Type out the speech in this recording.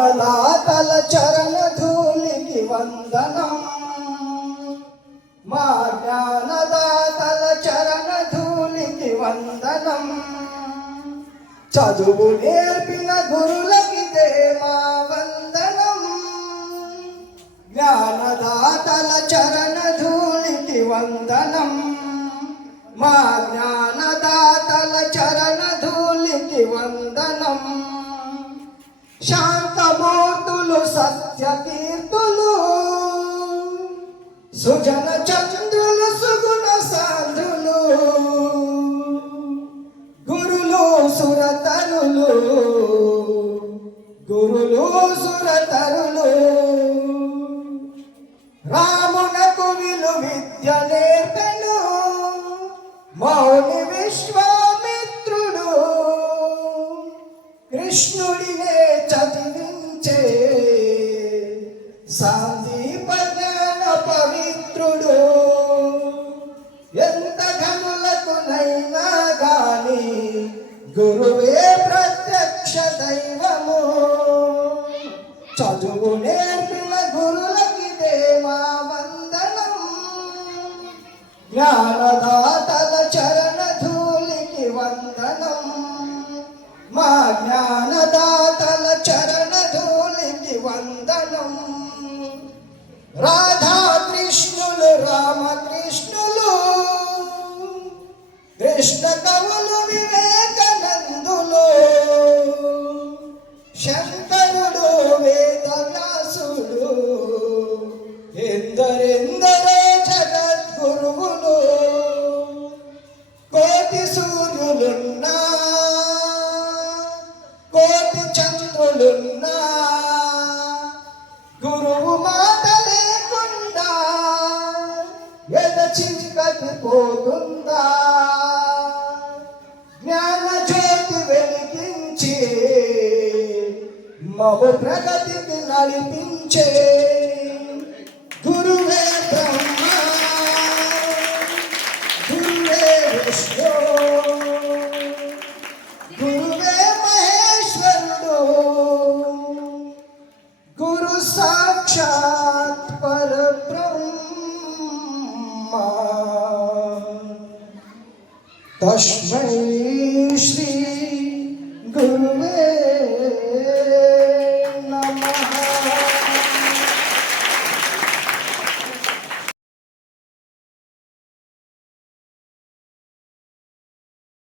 జ్ఞానదాతల చరణ ధూళికి వందనం. మా జ్ఞానదాతల చరణ ధూళికి వందనం. చదువు నేర్పిన గురులకిదే మా వందనం. జ్ఞానదాతల చరణ ధూళికి వందనం. మా జ్ఞానదాతల చరణ ధూళికి వందనం. శాంతమూర్తులు సత్యకీర్తులు సుజన చంద్రులు సుగుణ సాంద్రులు గురులు సురతరులు గురులు సురతరులు రామునకు విలు విద్య నేర్పెను మౌని విశ్వామిత్రుడు. కృష్ణుడినే చదివించే సాందీప జ్ఞాన పవిత్రుడు. ఎంత ఘనులకునైనా గాని గురువే ప్రత్యక్ష దైవము. చదువు నేర్పిన గురులకిదే మా వందనం. జ్ఞానదాతల చరణ ధూళికి వందనం. మా జ్ఞానదాతల చరణ ధూళికి వందనం. రాధా కృష్ణులు రామకృష్ణులు కృష్ణ కవులు వివేకానందులు శంకరుడు వేదవ్యాసుడు ఎందరెందరో జగద్గురువులు. కోటి సూర్యులున్నా కోటి చంద్రులున్నా గురువు మాట లేకుండా ఎద చీకటి పోతుందా. జ్ఞాన జ్యోతి వెలిగించి మము ప్రగతికి నడిపించే గురువే బ్రహ్మ గురువే విష్ణు గురువే మహేశ్వరుడు. గురు సాక్షాత్ పరబ్రహ్మ. తస్మై శ్రీ